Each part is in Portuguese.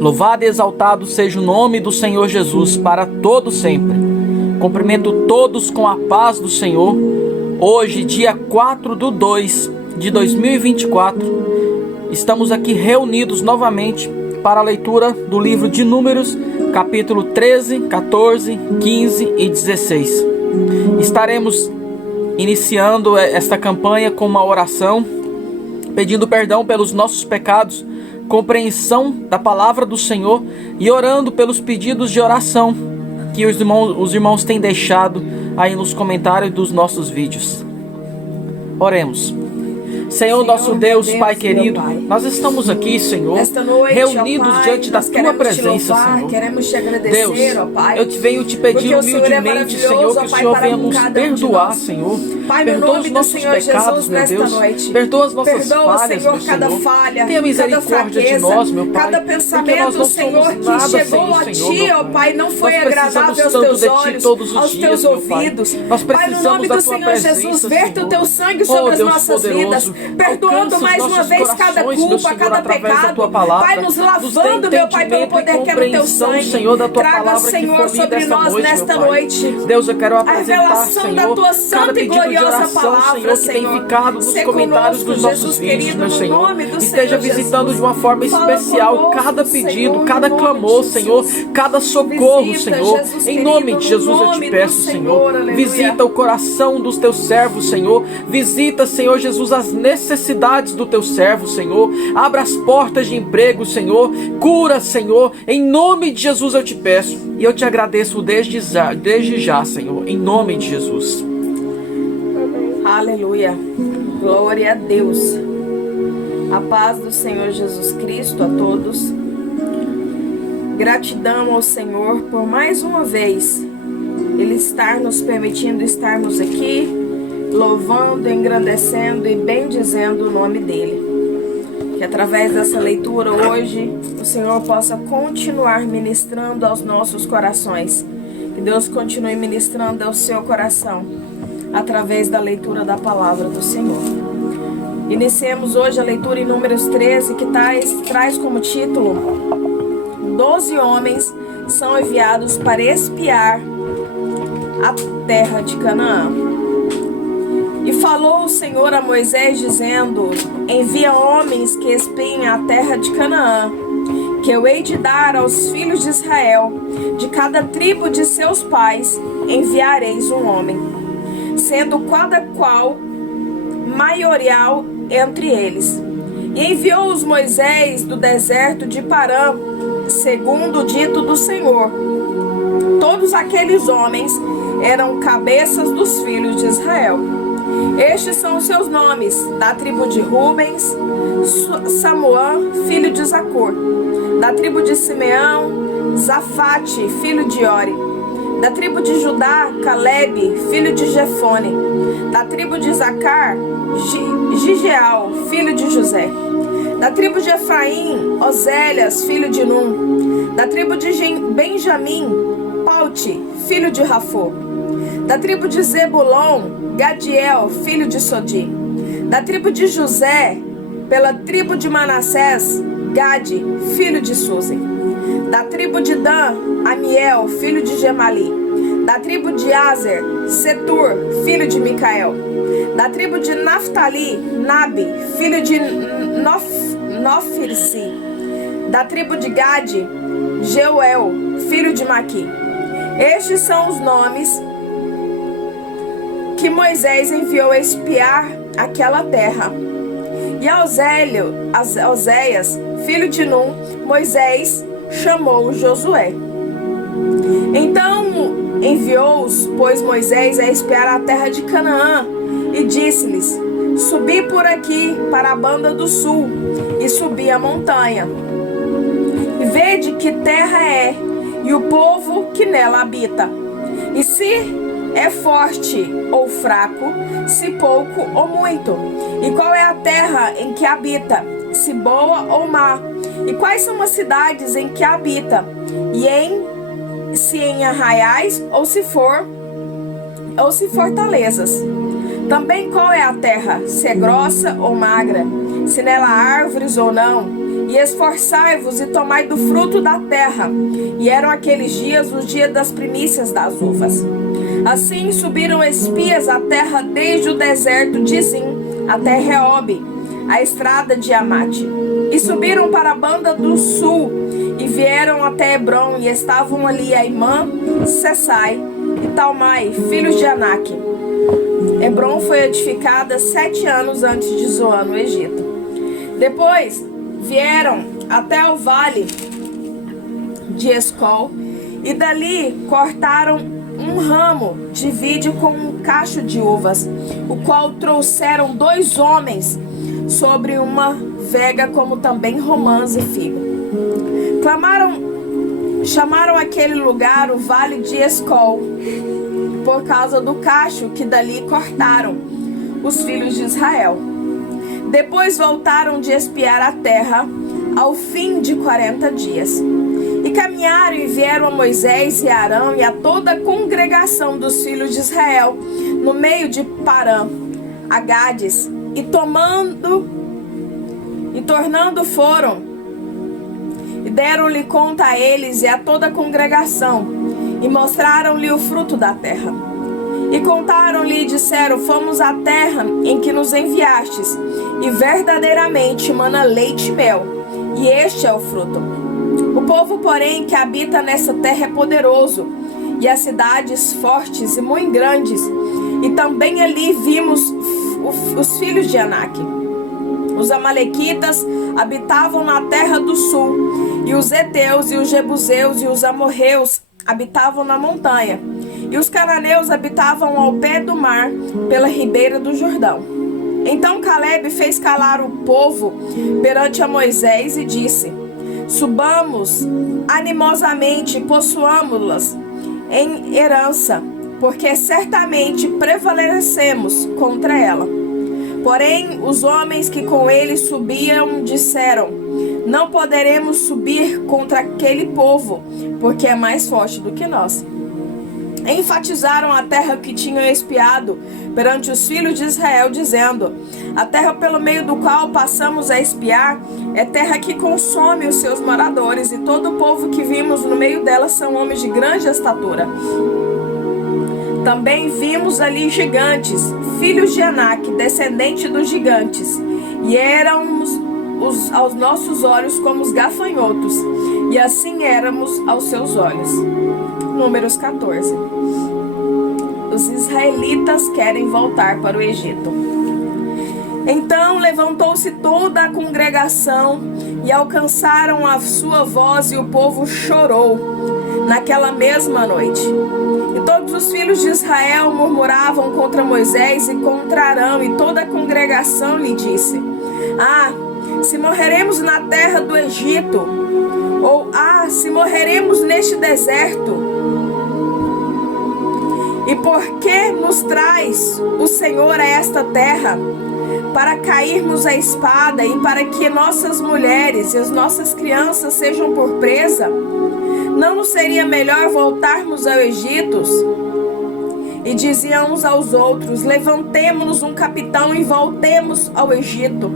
Louvado e exaltado seja o nome do Senhor Jesus para todo sempre. Cumprimento todos com a paz do Senhor. Hoje, dia 4/2 de 2024, estamos aqui reunidos novamente para a leitura do livro de Números, capítulo 13, 14, 15 e 16. Estaremos iniciando esta campanha com uma oração, pedindo perdão pelos nossos pecados, compreensão da palavra do Senhor e orando pelos pedidos de oração que os irmãos têm deixado aí nos comentários dos nossos vídeos. Oremos. Senhor, nosso Deus, Pai querido, nós estamos aqui, Senhor, reunidos diante da Tua presença, Senhor. Queremos te agradecer, Deus, ó Pai, eu venho te pedir humildemente, Senhor, que o Senhor venha nos perdoar, Senhor. Pai, perdoa os nossos pecados, meu Deus. Perdoa as nossas falhas, Senhor, meu cada Senhor. falha, Tenha misericórdia de nós, meu Pai. cada porque nós pensamento, não Senhor, somos que nada sem chegou o a Senhor, Ti, meu ó Pai, não foi Nós agradável precisamos aos tanto Teus de Ti olhos, todos os aos dias, Teus meu Pai. ouvidos. Nós Pai, no precisamos nome da do Tua Senhor Jesus, presença, verta o Senhor. Teu sangue sobre as Deus nossas poderoso, vidas, perdoando alcança os mais uma nossos vez cada corações, meu culpa, Senhor, cada através da pecado. Tua palavra. Pai, nos Nos dê lavando, meu Pai, pelo entendimento e poder que é no Teu compreensão, sangue. Senhor, da Tua Traga, palavra que Senhor, foi lida sobre esta nós noite, nesta meu Pai. noite Deus, eu quero a apresentar, revelação Senhor, da Tua cada santa e pedido de gloriosa oração, palavra, Senhor, que tem Senhor. ficado nos Sê comentários conosco, dos nossos Jesus vídeos, querido, meu no Senhor. nome do Esteja Senhor visitando Jesus. de uma forma Fala especial conosco, cada pedido, Senhor, cada no nome clamor, de Senhor, Jesus. cada socorro, Visita, Senhor. Jesus Em querido, nome de no Jesus eu te nome do peço, Senhor. aleluia. Visita o coração dos teus servos, Senhor. Visita, Senhor Jesus, as necessidades do teu servo, Senhor. Abra as portas de emprego, Senhor. Cura, Senhor. Em nome de Jesus eu te peço. E eu te agradeço desde já, Senhor. Em nome de Jesus. Aleluia. Glória a Deus. A paz do Senhor Jesus Cristo a todos. Gratidão ao Senhor por mais uma vez Ele estar nos permitindo estarmos aqui, louvando, engrandecendo e bendizendo o nome dEle. Que através dessa leitura hoje, o Senhor possa continuar ministrando aos nossos corações. Que Deus continue ministrando ao seu coração, através da leitura da palavra do Senhor. Iniciemos hoje a leitura em Números 13, que traz como título: 12 homens são enviados para espiar a terra de Canaã. E falou o Senhor a Moisés, dizendo: envia homens que espiem a terra de Canaã, que eu hei de dar aos filhos de Israel. De cada tribo de seus pais enviareis um homem, sendo cada qual maiorial entre eles. E enviou-os Moisés do deserto de Parã, segundo o dito do Senhor. Todos aqueles homens eram cabeças dos filhos de Israel. Estes são os seus nomes: da tribo de Rubens, Samuã, filho de Zacor; da tribo de Simeão, Zafate, filho de Ori; da tribo de Judá, Calebe, filho de Jefone; da tribo de Zacar, Gigeal, filho de José; da tribo de Efraim, Osélias, filho de Num; da tribo de Benjamim, Paute, filho de Rafô; da tribo de Zebulon, Gadiel, filho de Sodi; da tribo de José, pela tribo de Manassés, Gade, filho de Suzi; da tribo de Dan, Amiel, filho de Gemali; da tribo de Azer, Setur, filho de Micael; da tribo de Naftali, Nabi, filho de Nofirsi; da tribo de Gade, Jeuel, filho de Maqui. Estes são os nomes que Moisés enviou a espiar aquela terra. E a Oséias, filho de Num, Moisés chamou Josué. Então enviou-os, pois, Moisés a espiar a terra de Canaã, e disse-lhes: subi por aqui para a banda do sul, e subi a montanha. E vede que terra é, e o povo que nela habita. E se é forte ou fraco, se pouco ou muito. E qual é a terra em que habita, se boa ou má? E quais são as cidades em que habita? E se em arraiais ou se for ou se fortalezas? Também qual é a terra, se é grossa ou magra, se nela há árvores ou não? E esforçai-vos e tomai do fruto da terra. E eram aqueles dias os dias das primícias das uvas. Assim subiram espias à terra desde o deserto de Zim até Reobe, a estrada de Amate. E subiram para a banda do sul e vieram até Hebron, e estavam ali Aimã, Sessai e Talmai, filhos de Anak. Hebron foi edificada 7 anos antes de Zoan, no Egito. Depois vieram até o vale de Escol, e dali cortaram um ramo de vide com um cacho de uvas, o qual trouxeram 2 homens sobre uma vega, como também romãs e figo. Chamaram aquele lugar o vale de Escol, por causa do cacho que dali cortaram os filhos de Israel. Depois voltaram de espiar a terra ao fim de 40 dias. E caminharam e vieram a Moisés e a Arão e a toda a congregação dos filhos de Israel no meio de Parã, a Gades, e tornando foram e deram-lhe conta a eles e a toda a congregação, e mostraram-lhe o fruto da terra. E contaram-lhe e disseram: fomos à terra em que nos enviastes, e verdadeiramente mana leite e mel, e este é o fruto. O povo, porém, que habita nessa terra é poderoso, e as cidades fortes e muito grandes. E também ali vimos os filhos de Anak. Os amalequitas habitavam na terra do sul, e os heteus e os jebuseus e os amorreus habitavam na montanha, e os cananeus habitavam ao pé do mar, pela ribeira do Jordão. Então Calebe fez calar o povo perante a Moisés e disse: subamos animosamente e possuamo-las em herança, porque certamente prevalecemos contra ela. Porém, os homens que com ele subiam disseram: não poderemos subir contra aquele povo, porque é mais forte do que nós. Enfatizaram a terra que tinham espiado perante os filhos de Israel, dizendo: a terra pelo meio do qual passamos a espiar é terra que consome os seus moradores, e todo o povo que vimos no meio dela são homens de grande estatura. Também vimos ali gigantes, filhos de Anak, descendente dos gigantes, e éramos aos nossos olhos como os gafanhotos, e assim éramos aos seus olhos. Números 14. Os israelitas querem voltar para o Egito. Então levantou-se toda a congregação e alcançaram a sua voz, e o povo chorou naquela mesma noite. E todos os filhos de Israel murmuravam contra Moisés e contra Arão, e toda a congregação lhe disse: se morreremos na terra do Egito, ou se morreremos neste deserto, e por que nos traz o Senhor a esta terra? Para cairmos à espada, e para que nossas mulheres e as nossas crianças sejam por presa? Não nos seria melhor voltarmos ao Egito? E diziam uns aos outros: levantemo-nos um capitão e voltemos ao Egito.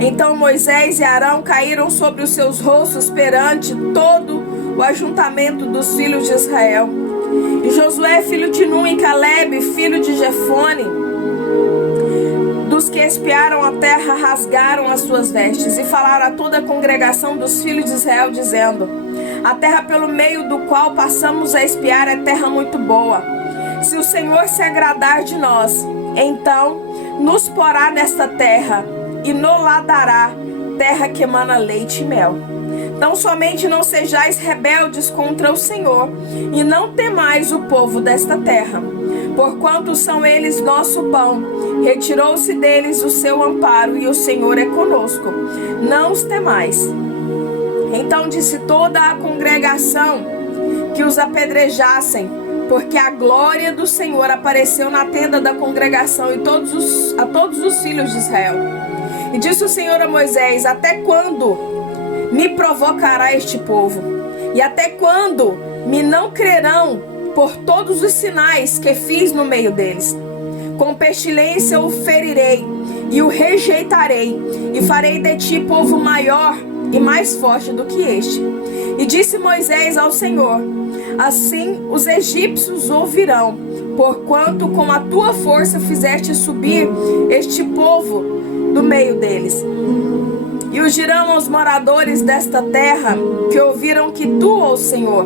Então Moisés e Arão caíram sobre os seus rostos perante todo o ajuntamento dos filhos de Israel. E Josué, filho de Nun, e Calebe, filho de Jefone, dos que espiaram a terra, rasgaram as suas vestes e falaram a toda a congregação dos filhos de Israel, dizendo: a terra pelo meio do qual passamos a espiar é terra muito boa. Se o Senhor se agradar de nós, então nos porá nesta terra e nos dará terra que emana leite e mel. Então somente não sejais rebeldes contra o Senhor, e não temais o povo desta terra, porquanto são eles nosso pão. Retirou-se deles o seu amparo, e o Senhor é conosco. Não os temais. Então disse toda a congregação que os apedrejassem, porque a glória do Senhor apareceu na tenda da congregação a todos os filhos de Israel. E disse o Senhor a Moisés: até quando me provocará este povo? E até quando me não crerão por todos os sinais que fiz no meio deles. Com pestilência o ferirei e o rejeitarei, e farei de ti povo maior e mais forte do que este. E disse Moisés ao Senhor: assim os egípcios ouvirão, porquanto com a tua força fizeste subir este povo do meio deles. E os dirão aos moradores desta terra, que ouviram que tu, ó Senhor,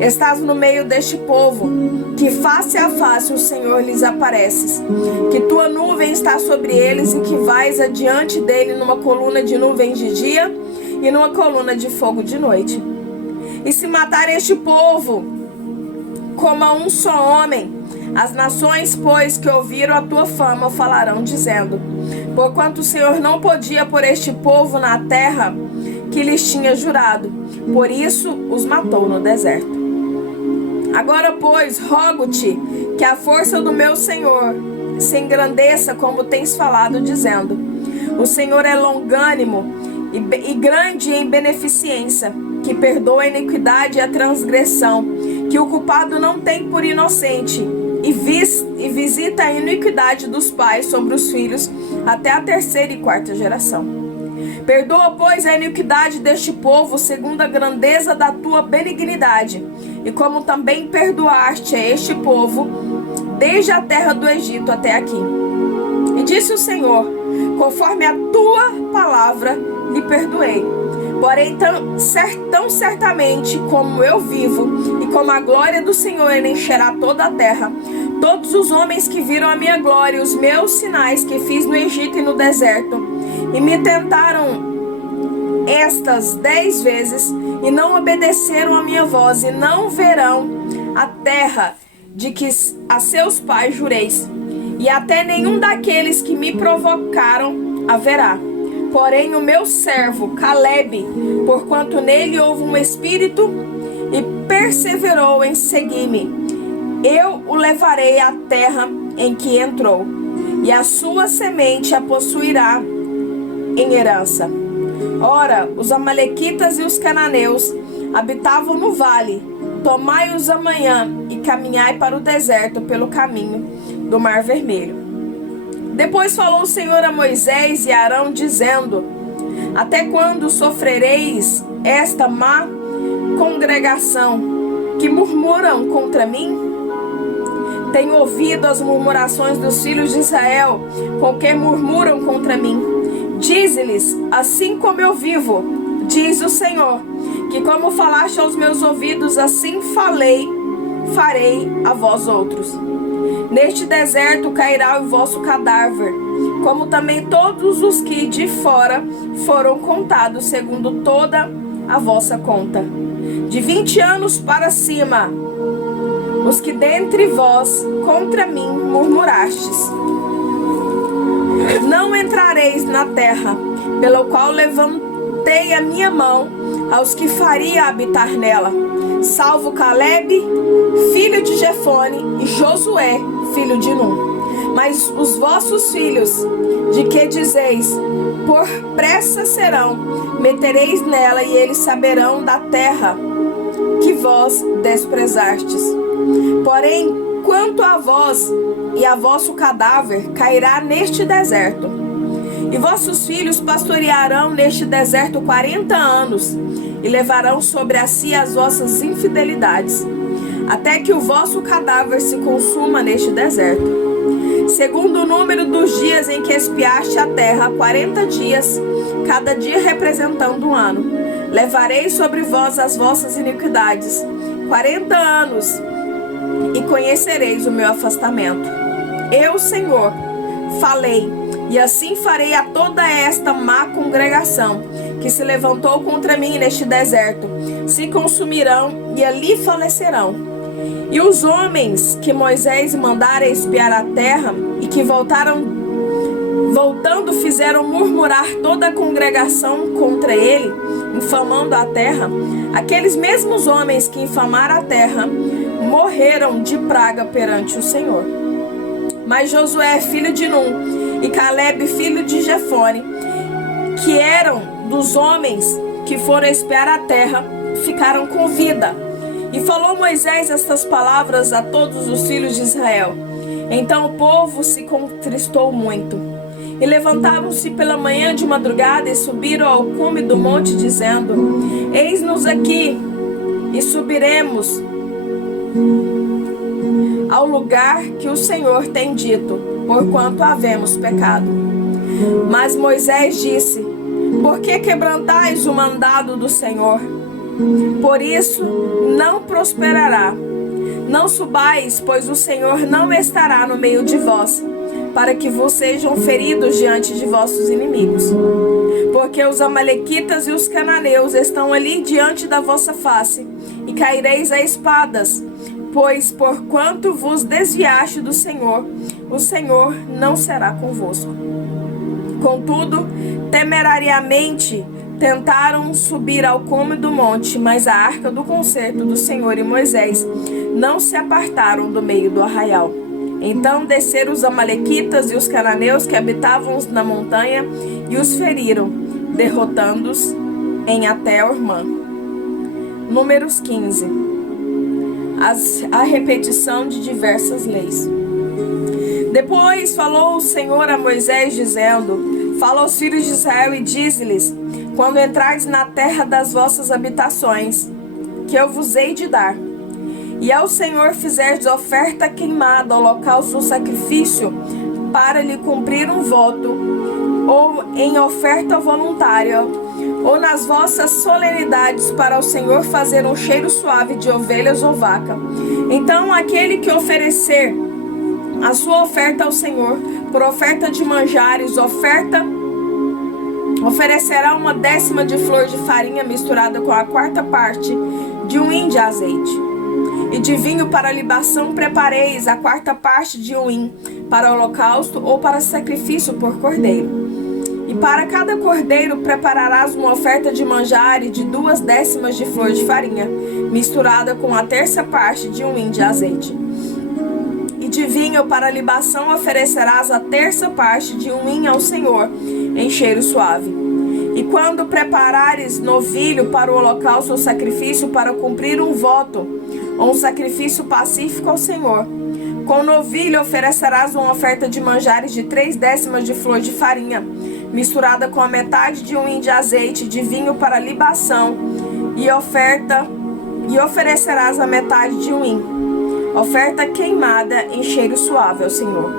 estás no meio deste povo, que face a face o Senhor lhes apareces, que tua nuvem está sobre eles e que vais adiante dele numa coluna de nuvens de dia e numa coluna de fogo de noite. E se matar este povo como a um só homem, as nações, pois, que ouviram a tua fama, falarão, dizendo: porquanto o Senhor não podia pôr este povo na terra que lhes tinha jurado, por isso os matou no deserto. Agora, pois, rogo-te que a força do meu Senhor se engrandeça, como tens falado, dizendo: o Senhor é longânimo e grande em beneficência, que perdoa a iniquidade e a transgressão, que o culpado não tem por inocente, e visita a iniquidade dos pais sobre os filhos até a 3ª e 4ª geração. Perdoa, pois, a iniquidade deste povo segundo a grandeza da tua benignidade, e como também perdoaste a este povo desde a terra do Egito até aqui. E disse o Senhor: conforme a tua palavra lhe perdoei. Porém, tão certamente como eu vivo, e como a glória do Senhor encherá toda a terra, todos os homens que viram a minha glória e os meus sinais que fiz no Egito e no deserto, e me tentaram estas 10 vezes, e não obedeceram a minha voz, e não verão a terra de que a seus pais jureis, e até nenhum daqueles que me provocaram haverá. Porém o meu servo Calebe, porquanto nele houve um espírito e perseverou em seguir-me, eu o levarei à terra em que entrou, e a sua semente a possuirá em herança. Ora, os amalequitas e os cananeus habitavam no vale. Tomai-os amanhã e caminhai para o deserto pelo caminho do Mar Vermelho. Depois falou o Senhor a Moisés e a Arão, dizendo: até quando sofrereis esta má congregação que murmuram contra mim? Tenho ouvido as murmurações dos filhos de Israel, com que murmuram contra mim. Dize-lhes: assim como eu vivo, diz o Senhor, que como falaste aos meus ouvidos, assim farei a vós outros. Neste deserto cairá o vosso cadáver, como também todos os que de fora foram contados segundo toda a vossa conta. De 20 anos para cima, os que dentre vós contra mim murmurastes. Não entrareis na terra, pelo qual levantei a minha mão aos que faria habitar nela, salvo Calebe, filho de Jefone, e Josué, filho de Nun. Mas os vossos filhos, de que dizeis, por pressa serão, metereis nela, e eles saberão da terra que vós desprezastes. Porém, quanto a vós e a vosso cadáver, cairá neste deserto. E vossos filhos pastorearão neste deserto 40 anos, e levarão sobre a si as vossas infidelidades, até que o vosso cadáver se consuma neste deserto. Segundo o número dos dias em que espiaste a terra, 40 dias, cada dia representando um ano. Levareis sobre vós as vossas iniquidades, 40 anos, e conhecereis o meu afastamento. Eu, Senhor, falei, e assim farei a toda esta má congregação que se levantou contra mim neste deserto. Se consumirão e ali falecerão. E os homens que Moisés mandara espiar a terra e que voltando fizeram murmurar toda a congregação contra ele, infamando a terra, aqueles mesmos homens que infamaram a terra morreram de praga perante o Senhor. Mas Josué, filho de Nun, e Calebe, filho de Jefone, que eram dos homens que foram espiar a terra, ficaram com vida, E falou Moisés estas palavras a todos os filhos de Israel. Então o povo se contristou muito. E levantaram-se pela manhã de madrugada e subiram ao cume do monte, dizendo: Eis-nos aqui, e subiremos ao lugar que o Senhor tem dito, porquanto havemos pecado. Mas Moisés disse: Por que quebrantais o mandado do Senhor? Por isso não prosperará. Não subais, pois o Senhor não estará no meio de vós, para que vos sejam feridos diante de vossos inimigos. Porque os amalequitas e os cananeus estão ali diante da vossa face, e caireis a espadas, pois porquanto vos desviaste do Senhor, o Senhor não será convosco. Contudo, temerariamente tentaram subir ao cume do monte, mas a arca do concerto do Senhor e Moisés não se apartaram do meio do arraial. Então desceram os amalequitas e os cananeus que habitavam na montanha e os feriram, derrotando-os em até Ormã. Números 15. A repetição de diversas leis. Depois falou o Senhor a Moisés, dizendo: Fala aos filhos de Israel e dize-lhes: Quando entrardes na terra das vossas habitações, que eu vos hei de dar, e ao Senhor fizerdes oferta queimada, holocausto ou sacrifício, para lhe cumprir um voto, ou em oferta voluntária, ou nas vossas solenidades, para o Senhor fazer um cheiro suave de ovelhas ou vaca. Então aquele que oferecer a sua oferta ao Senhor, por oferta de manjares, oferecerá 1/10 de flor de farinha misturada com a 4ª parte de um hin de azeite. E de vinho para libação prepareis a 4ª parte de um hin, para holocausto ou para sacrifício por cordeiro. E para cada cordeiro prepararás uma oferta de manjares de 2/10 de flor de farinha, misturada com a 1/3 parte de um hin de azeite. E de vinho para libação oferecerás a 1/3 parte de um hin ao Senhor, em cheiro suave. E quando preparares novilho para o holocausto ou sacrifício, para cumprir um voto, ou um sacrifício pacífico ao Senhor, com novilho oferecerás uma oferta de manjares de 3/10 de flor de farinha, misturada com a metade de um hin de azeite, de vinho para libação, e oferecerás a metade de um hin, oferta queimada em cheiro suave ao Senhor.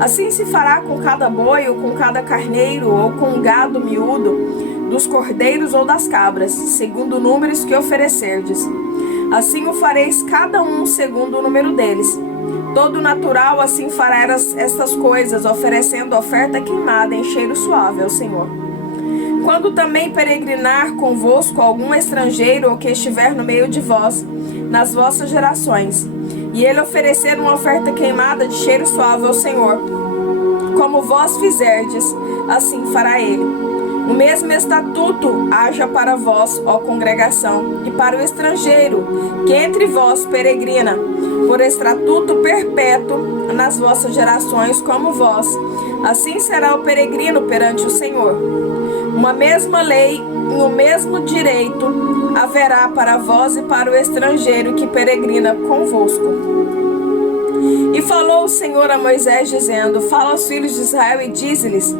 Assim se fará com cada boi, ou com cada carneiro, ou com gado miúdo, dos cordeiros ou das cabras, segundo o número que oferecerdes. Assim o fareis cada um segundo o número deles. Todo natural assim fará estas coisas, oferecendo oferta queimada em cheiro suave ao Senhor. Quando também peregrinar convosco algum estrangeiro, ou que estiver no meio de vós, nas vossas gerações, e ele oferecer uma oferta queimada de cheiro suave ao Senhor, como vós fizerdes, assim fará ele. O mesmo estatuto haja para vós, ó congregação, e para o estrangeiro, que entre vós peregrina, por estatuto perpétuo nas vossas gerações, como vós. Assim será o peregrino perante o Senhor. Uma mesma lei e o mesmo direito haverá para vós e para o estrangeiro que peregrina convosco. E falou o Senhor a Moisés, dizendo: Fala aos filhos de Israel e dize-lhes: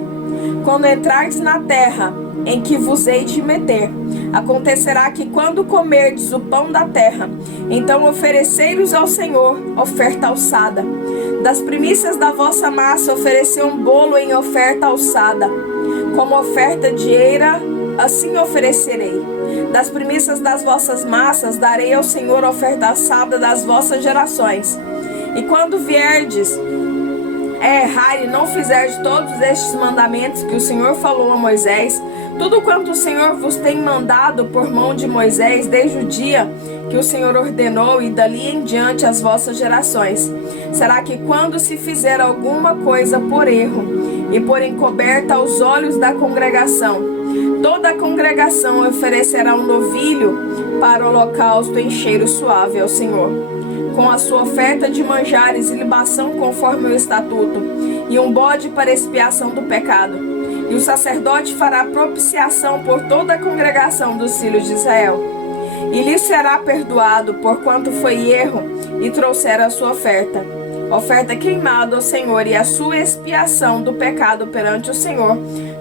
Quando entrardes na terra em que vos hei de meter, acontecerá que quando comerdes o pão da terra, então oferecei-los ao Senhor oferta alçada. Das primícias da vossa massa oferecei um bolo em oferta alçada. Como oferta de eira, assim oferecerei. Das primícias das vossas massas darei ao Senhor oferta alçada das vossas gerações. E quando vierdes errar e não fizerdes todos estes mandamentos que o Senhor falou a Moisés, tudo quanto o Senhor vos tem mandado por mão de Moisés, desde o dia que o Senhor ordenou, e dali em diante as vossas gerações, será que quando se fizer alguma coisa por erro e por encoberta aos olhos da congregação, toda a congregação oferecerá um novilho para o holocausto em cheiro suave ao Senhor, com a sua oferta de manjares e libação conforme o estatuto, e um bode para expiação do pecado. E o sacerdote fará propiciação por toda a congregação dos filhos de Israel. e lhe será perdoado, porquanto foi erro, e trouxer a sua oferta queimada ao Senhor, e a sua expiação do pecado perante o Senhor,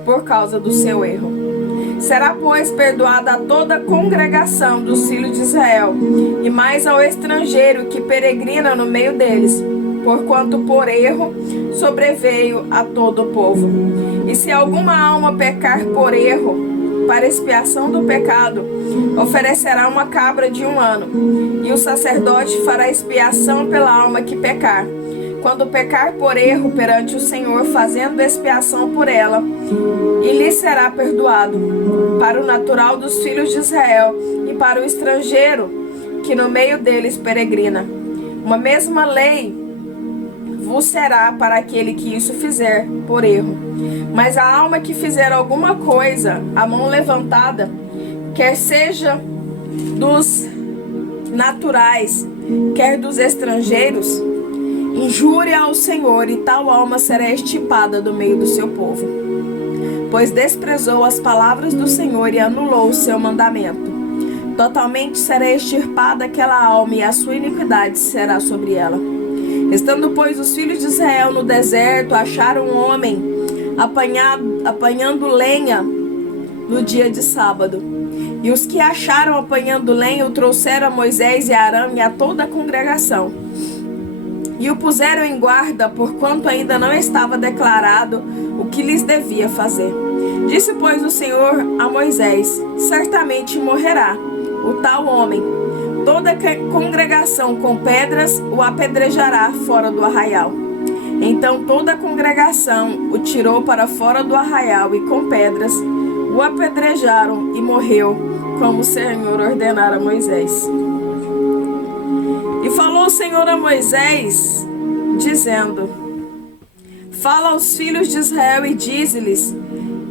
por causa do seu erro. Será, pois, perdoada a toda a congregação dos filhos de Israel, e mais ao estrangeiro que peregrina no meio deles, porquanto por erro sobreveio a todo o povo. E se alguma alma pecar por erro, para expiação do pecado, oferecerá uma cabra de 1 ano, e o sacerdote fará expiação pela alma que pecar, quando pecar por erro perante o Senhor, fazendo expiação por ela, e lhe será perdoado, para o natural dos filhos de Israel e para o estrangeiro que no meio deles peregrina. Uma mesma lei vos será para aquele que isso fizer por erro. Mas a alma que fizer alguma coisa, a mão levantada, quer seja dos naturais, quer dos estrangeiros, injúria ao Senhor, e tal alma será extirpada do meio do seu povo, pois desprezou as palavras do Senhor e anulou o seu mandamento. Totalmente será extirpada aquela alma, e a sua iniquidade será sobre ela. Estando, pois, os filhos de Israel no deserto, acharam um homem apanhando lenha no dia de sábado. E os que acharam apanhando lenha o trouxeram a Moisés e a Arão e a toda a congregação, e o puseram em guarda, porquanto ainda não estava declarado o que lhes devia fazer. Disse, pois, o Senhor a Moisés: certamente morrerá o tal homem. Toda a congregação com pedras o apedrejará fora do arraial. Então toda a congregação o tirou para fora do arraial, e com pedras o apedrejaram, e morreu, como o Senhor ordenara a Moisés. E falou o Senhor a Moisés, dizendo: fala aos filhos de Israel e dize-lhes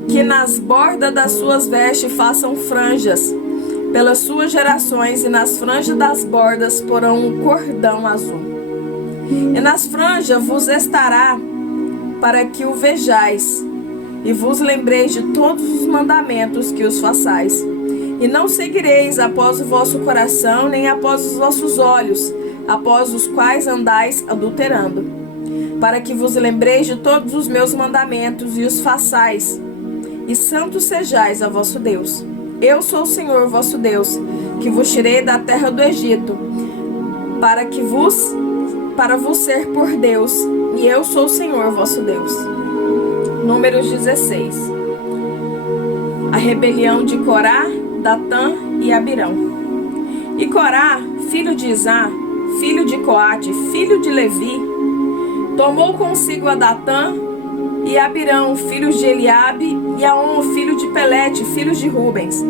que nas bordas das suas vestes façam franjas pelas suas gerações, e nas franjas das bordas porão um cordão azul. E nas franjas vos estará, para que o vejais, e vos lembreis de todos os mandamentos que os façais. E não seguireis após o vosso coração, nem após os vossos olhos, após os quais andais adulterando, para que vos lembreis de todos os meus mandamentos e os façais, e santos sejais a vosso Deus. Eu sou o Senhor vosso Deus, que vos tirei da terra do Egito, para vos ser por Deus, e eu sou o Senhor vosso Deus. Números 16. A rebelião de Corá, Datã e Abirão. E Corá, filho de Izá, filho de Coate, filho de Levi, tomou consigo a Datã e Abirão, filhos de Eliabe, e Aon, filho de Pelete, filhos de Rubens.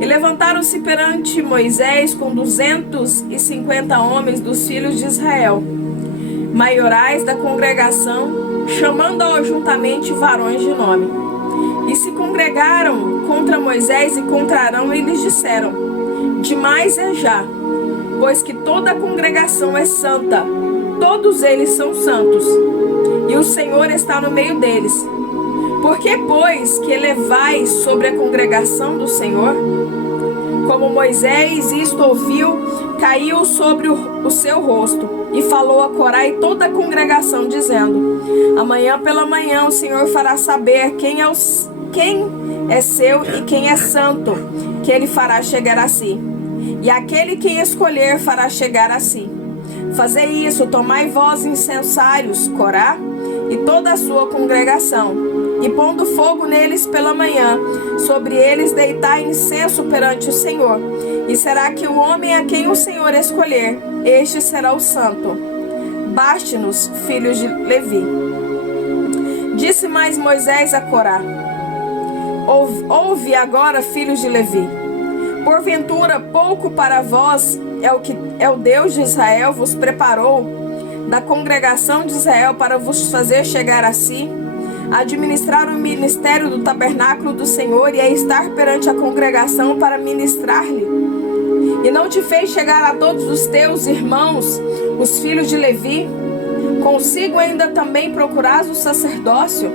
E levantaram-se perante Moisés com 250 homens dos filhos de Israel, maiorais da congregação, chamando juntamente varões de nome. E se congregaram contra Moisés e contra Arão, e lhes disseram: demais é já, pois que toda a congregação é santa, todos eles são santos, e o Senhor está no meio deles. Por que, pois, que elevais sobre a congregação do Senhor? Como Moisés isto ouviu, caiu sobre o seu rosto, e falou a Corá e toda a congregação, dizendo: amanhã pela manhã o Senhor fará saber quem é seu e quem é santo, que ele fará chegar a si. E aquele quem escolher fará chegar a si. Fazei isso, tomai vós incensários, Corá, e toda a sua congregação, e pondo fogo neles pela manhã, sobre eles deitai incenso perante o Senhor. E será que o homem a quem o Senhor escolher, este será o santo. Baste-nos, filhos de Levi. Disse mais Moisés a Corá: ouve agora, filhos de Levi. Porventura, pouco para vós é o Deus de Israel vos preparou da congregação de Israel para vos fazer chegar a si, a administrar o ministério do tabernáculo do Senhor e a estar perante a congregação para ministrar-lhe? E não te fez chegar a todos os teus irmãos, os filhos de Levi? Consigo ainda também procurás o sacerdócio?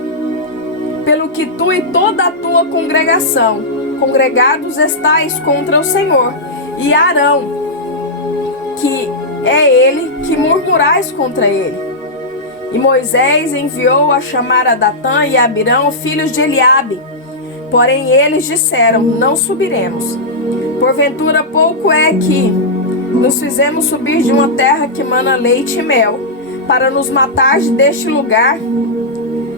Pelo que tu e toda a tua congregação congregados estáis contra o Senhor, e Arão, que é ele, que murmurais contra ele. E Moisés enviou a chamar a Datã e a Abirão, filhos de Eliabe. Porém eles disseram: não subiremos. Porventura pouco é que nos fizemos subir de uma terra que mana leite e mel, para nos matar deste lugar,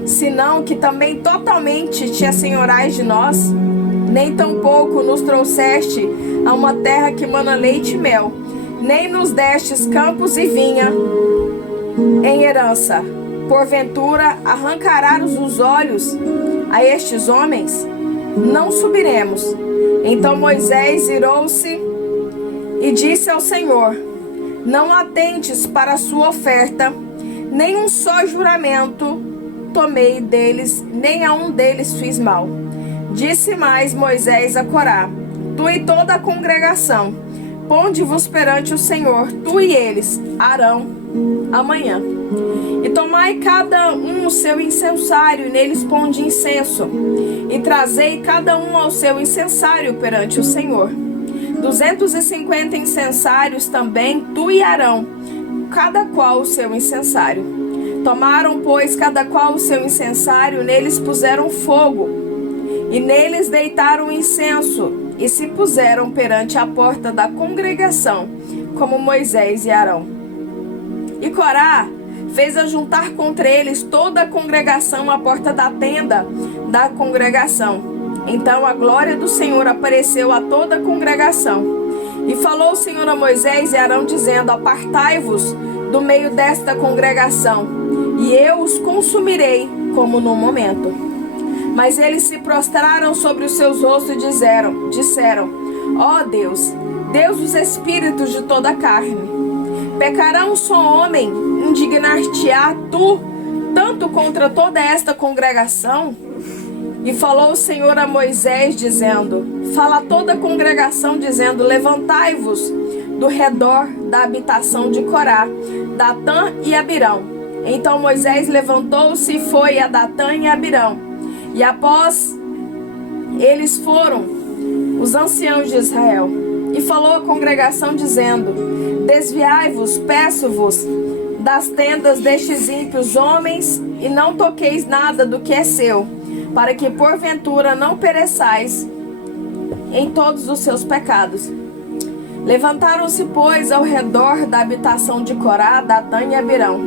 senão que também totalmente te assenhorais de nós? Nem tampouco nos trouxeste a uma terra que mana leite e mel, nem nos destes campos e vinha em herança. Porventura arrancarás os olhos a estes homens? Não subiremos. Então Moisés irou-se e disse ao Senhor: não atentes para a sua oferta, nem um só juramento tomei deles, nem a um deles fiz mal. Disse mais Moisés a Corá: tu e toda a congregação, ponde-vos perante o Senhor, tu e eles, Arão, amanhã. E tomai cada um o seu incensário, e neles ponde incenso, e trazei cada um ao seu incensário perante o Senhor. 250 incensários também, tu e Arão, cada qual o seu incensário. Tomaram, pois, cada qual o seu incensário, neles puseram fogo, e neles deitaram incenso, e se puseram perante a porta da congregação, como Moisés e Arão. E Corá fez ajuntar contra eles toda a congregação à porta da tenda da congregação. Então a glória do Senhor apareceu a toda a congregação. E falou o Senhor a Moisés e Arão, dizendo: apartai-vos do meio desta congregação, e eu os consumirei como no momento. Mas eles se prostraram sobre os seus rostos e disseram: ó Deus, Deus dos espíritos de toda a carne, pecará um só homem, indignar-te-á tu tanto contra toda esta congregação? E falou o Senhor a Moisés, dizendo: fala a toda a congregação, dizendo: levantai-vos do redor da habitação de Corá, Datã e Abirão. Então Moisés levantou-se e foi a Datã e Abirão. E após eles foram os anciãos de Israel. E falou a congregação, dizendo: desviai-vos, peço-vos, das tendas destes ímpios homens, e não toqueis nada do que é seu, para que porventura não pereçais em todos os seus pecados. Levantaram-se, pois, ao redor da habitação de Corá, Datã e Abirão.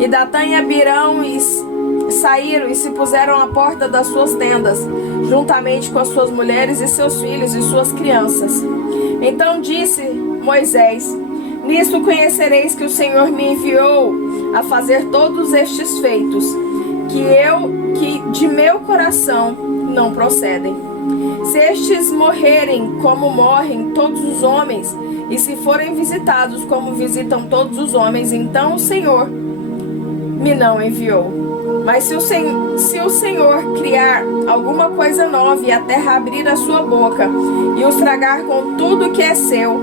E Datã e Abirão saíram e se puseram à porta das suas tendas, juntamente com as suas mulheres e seus filhos e suas crianças. Então disse Moisés: nisto conhecereis que o Senhor me enviou a fazer todos estes feitos, que de meu coração não procedem. Se estes morrerem como morrem todos os homens, e se forem visitados como visitam todos os homens, então o Senhor me não enviou. Mas se o Senhor criar alguma coisa nova, e a terra abrir a sua boca, e os tragar com tudo que é seu,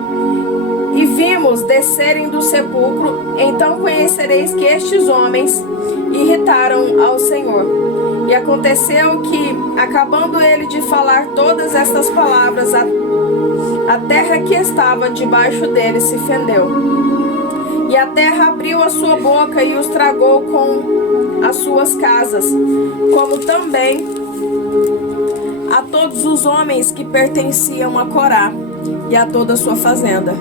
e vimos descerem do sepulcro, então conhecereis que estes homens irritaram ao Senhor. E aconteceu que, acabando ele de falar todas estas palavras, a terra que estava debaixo dele se fendeu. E a terra abriu a sua boca e os tragou com as suas casas, como também a todos os homens que pertenciam a Corá e a toda a sua fazenda.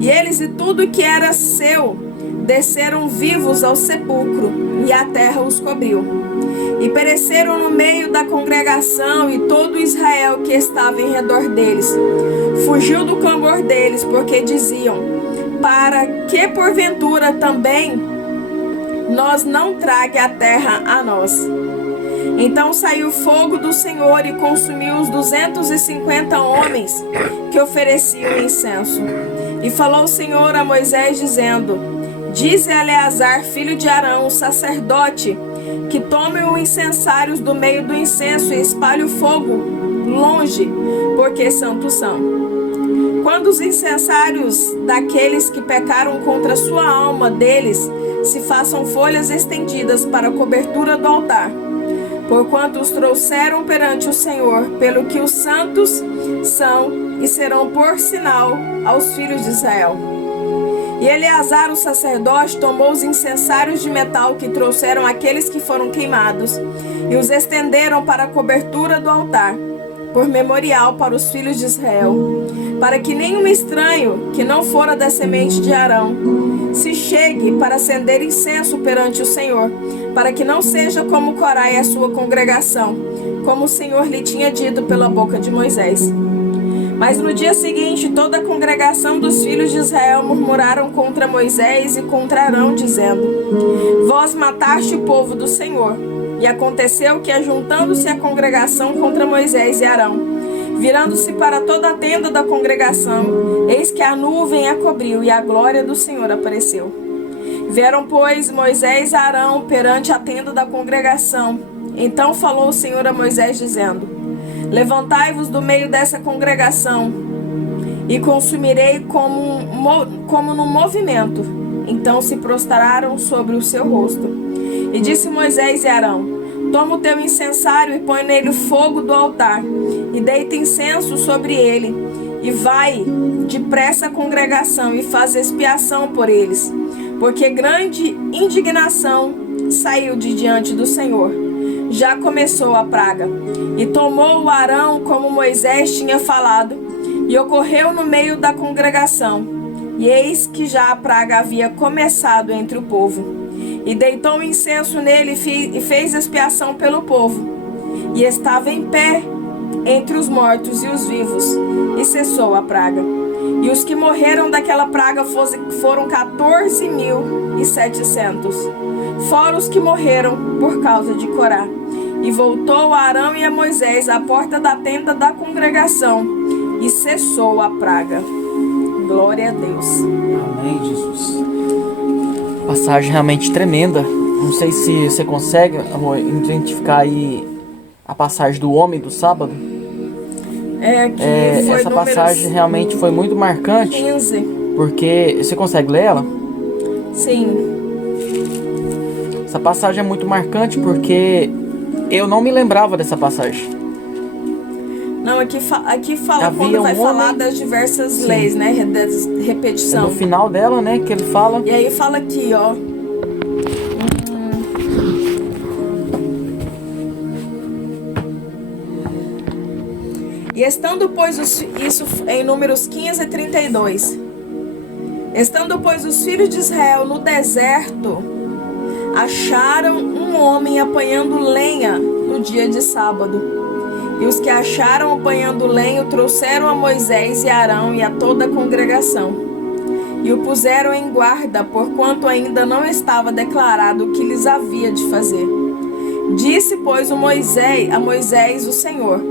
E eles e tudo que era seu desceram vivos ao sepulcro, e a terra os cobriu. E pereceram no meio da congregação, e todo Israel que estava em redor deles fugiu do clamor deles, porque diziam: para que porventura também nós não trague a terra a nós. Então saiu fogo do Senhor e consumiu os 250 homens que ofereciam incenso. E falou o Senhor a Moisés, dizendo: dize a Eleazar, filho de Arão, o sacerdote, que tome os incensários do meio do incenso e espalhe o fogo longe, porque santos são. Quando os incensários daqueles que pecaram contra a sua alma deles se façam folhas estendidas para a cobertura do altar, porquanto os trouxeram perante o Senhor, pelo que os santos são e serão por sinal aos filhos de Israel. E Eleazar, o sacerdote, tomou os incensários de metal que trouxeram aqueles que foram queimados e os estenderam para a cobertura do altar, por memorial para os filhos de Israel, para que nenhum estranho que não fora da semente de Arão se chegue para acender incenso perante o Senhor, para que não seja como Corá e a sua congregação, como o Senhor lhe tinha dito pela boca de Moisés. Mas no dia seguinte, toda a congregação dos filhos de Israel murmuraram contra Moisés e contra Arão, dizendo: Vós mataste o povo do Senhor. E aconteceu que, ajuntando-se a congregação contra Moisés e Arão, virando-se para toda a tenda da congregação, eis que a nuvem a cobriu e a glória do Senhor apareceu. Vieram, pois, Moisés e Arão perante a tenda da congregação. Então falou o Senhor a Moisés, dizendo: Levantai-vos do meio dessa congregação, e consumirei como no movimento. Então se prostraram sobre o seu rosto. E disse Moisés e Arão: Toma o teu incensário e põe nele fogo do altar, e deita incenso sobre ele, e vai depressa à congregação, e faz expiação por eles, porque grande indignação saiu de diante do Senhor. Já começou a praga. E tomou o Arão como Moisés tinha falado, e ocorreu no meio da congregação. E eis que já a praga havia começado entre o povo. E deitou um incenso nele e fez expiação pelo povo. E estava em pé entre os mortos e os vivos, e cessou a praga. E os que morreram daquela praga foram 14.700, fora os que morreram por causa de Corá. E voltou a Arão e a Moisés à porta da tenda da congregação, e cessou a praga. Glória a Deus. Amém, Jesus. Passagem realmente tremenda. Não sei se você consegue, amor, identificar aí a passagem do homem do sábado. Foi essa passagem realmente foi muito marcante. 15. Porque você consegue ler ela? Sim. Essa passagem é muito marcante porque eu não me lembrava dessa passagem. Não, aqui fala Havia quando vai um falar homem... das diversas Sim. leis, né? Repetição. É no final dela, né, que ele fala. E aí fala aqui, ó. E estando, pois, isso em Números 15 e 32. Estando, pois, os filhos de Israel no deserto, acharam um homem apanhando lenha no dia de sábado. E os que acharam apanhando lenha trouxeram a Moisés e Arão e a toda a congregação. E o puseram em guarda, porquanto ainda não estava declarado o que lhes havia de fazer. Disse, pois, a Moisés o Senhor: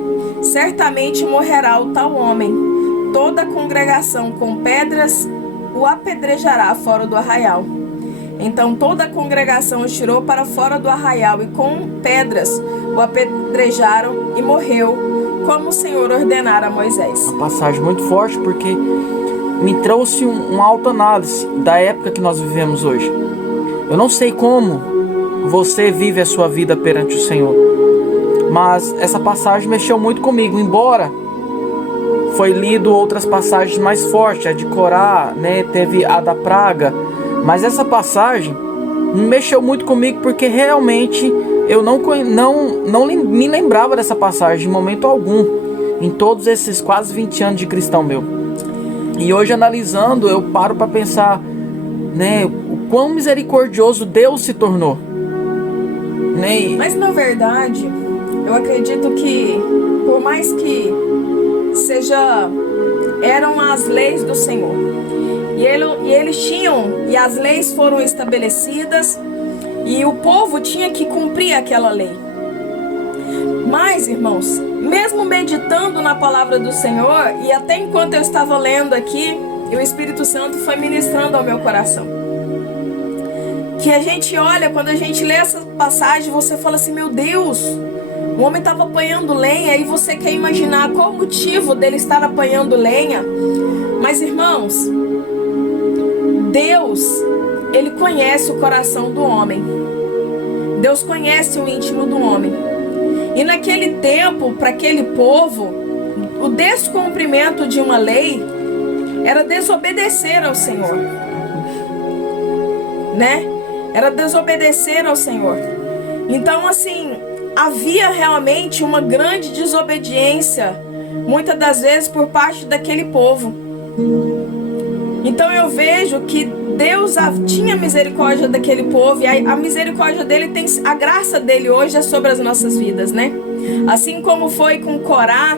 Certamente morrerá o tal homem. Toda a congregação com pedras o apedrejará fora do arraial. Então toda a congregação o tirou para fora do arraial, e com pedras o apedrejaram, e morreu, como o Senhor ordenara a Moisés. Uma passagem muito forte, porque me trouxe uma autoanálise da época que nós vivemos hoje. Eu não sei como você vive a sua vida perante o Senhor, mas essa passagem mexeu muito comigo. Embora foi lido outras passagens mais fortes, a de Corá, né, teve a da praga, mas essa passagem mexeu muito comigo, porque realmente eu não me lembrava dessa passagem de momento algum, em todos esses quase 20 anos de cristão meu. E hoje, analisando, eu paro para pensar, né, o quão misericordioso Deus se tornou, né? Mas na verdade, eu acredito que, por mais que eram as leis do Senhor, e eles tinham, e as leis foram estabelecidas, e o povo tinha que cumprir aquela lei. Mas, irmãos, mesmo meditando na palavra do Senhor, e até enquanto eu estava lendo aqui, o Espírito Santo foi ministrando ao meu coração. Que a gente olha, quando a gente lê essa passagem, você fala assim: meu Deus, o homem estava apanhando lenha, e você quer imaginar qual o motivo dele estar apanhando lenha. Mas, irmãos, Deus, Ele conhece o coração do homem. Deus conhece o íntimo do homem. E naquele tempo, para aquele povo, o descumprimento de uma lei era desobedecer ao Senhor, né? Era desobedecer ao Senhor. Então, assim, havia realmente uma grande desobediência, muitas das vezes por parte daquele povo. Então eu vejo que Deus tinha misericórdia daquele povo, e a misericórdia dele a graça dele hoje é sobre as nossas vidas, né? Assim como foi com Corá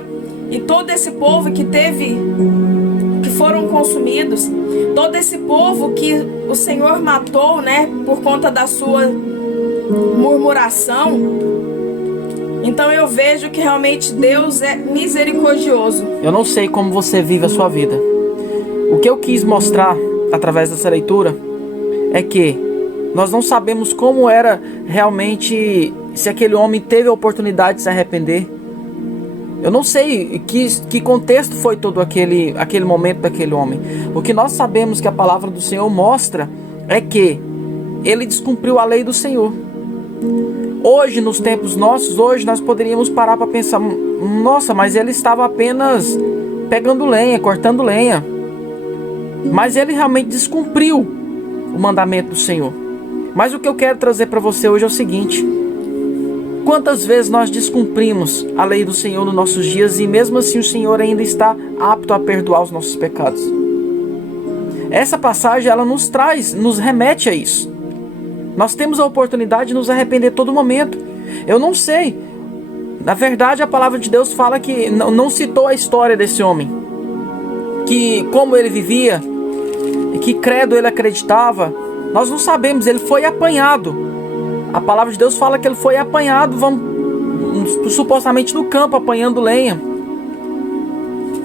e todo esse povo que foram consumidos, todo esse povo que o Senhor matou, né, por conta da sua murmuração. Então eu vejo que realmente Deus é misericordioso. Eu não sei como você vive a sua vida. O que eu quis mostrar através dessa leitura é que nós não sabemos como era realmente, se aquele homem teve a oportunidade de se arrepender. Eu não sei que contexto foi todo aquele momento daquele homem. O que nós sabemos que a palavra do Senhor mostra é que ele descumpriu a lei do Senhor. Hoje, nos tempos nossos, hoje nós poderíamos parar para pensar: nossa, mas ele estava apenas pegando lenha, cortando lenha. Mas ele realmente descumpriu o mandamento do Senhor. Mas o que eu quero trazer para você hoje é o seguinte: quantas vezes nós descumprimos a lei do Senhor nos nossos dias e mesmo assim o Senhor ainda está apto a perdoar os nossos pecados? Essa passagem, ela nos remete a isso. Nós temos a oportunidade de nos arrepender a todo momento. Eu não sei. Na verdade, a palavra de Deus fala que não citou a história desse homem, que como ele vivia, que credo ele acreditava. Nós não sabemos, ele foi apanhado. A palavra de Deus fala que ele foi apanhado, supostamente no campo, apanhando lenha.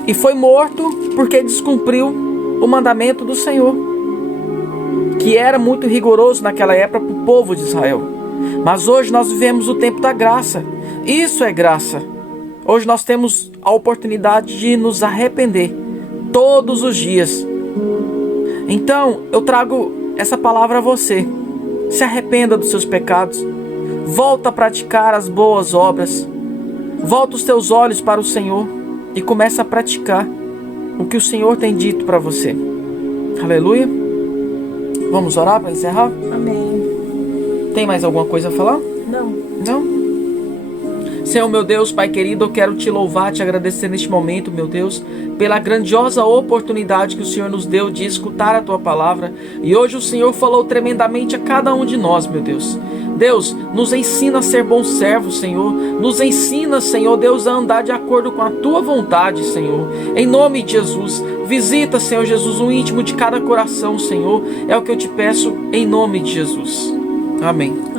E foi morto porque descumpriu o mandamento do Senhor, que era muito rigoroso naquela época para o povo de Israel. Mas hoje nós vivemos o tempo da graça. Isso é graça. Hoje nós temos a oportunidade de nos arrepender todos os dias. Então eu trago essa palavra a você. Se arrependa dos seus pecados. Volta a praticar as boas obras. Volta os teus olhos para o Senhor e começa a praticar o que o Senhor tem dito para você. Aleluia. Vamos orar para encerrar? Amém. Tem mais alguma coisa a falar? Não. Não? Senhor, meu Deus, Pai querido, eu quero te louvar, te agradecer neste momento, meu Deus, pela grandiosa oportunidade que o Senhor nos deu de escutar a Tua palavra. E hoje o Senhor falou tremendamente a cada um de nós, meu Deus. Deus, nos ensina a ser bons servos, Senhor. Nos ensina, Senhor Deus, a andar de acordo com a Tua vontade, Senhor. Em nome de Jesus, visita, Senhor Jesus, o íntimo de cada coração, Senhor. É o que eu te peço em nome de Jesus. Amém.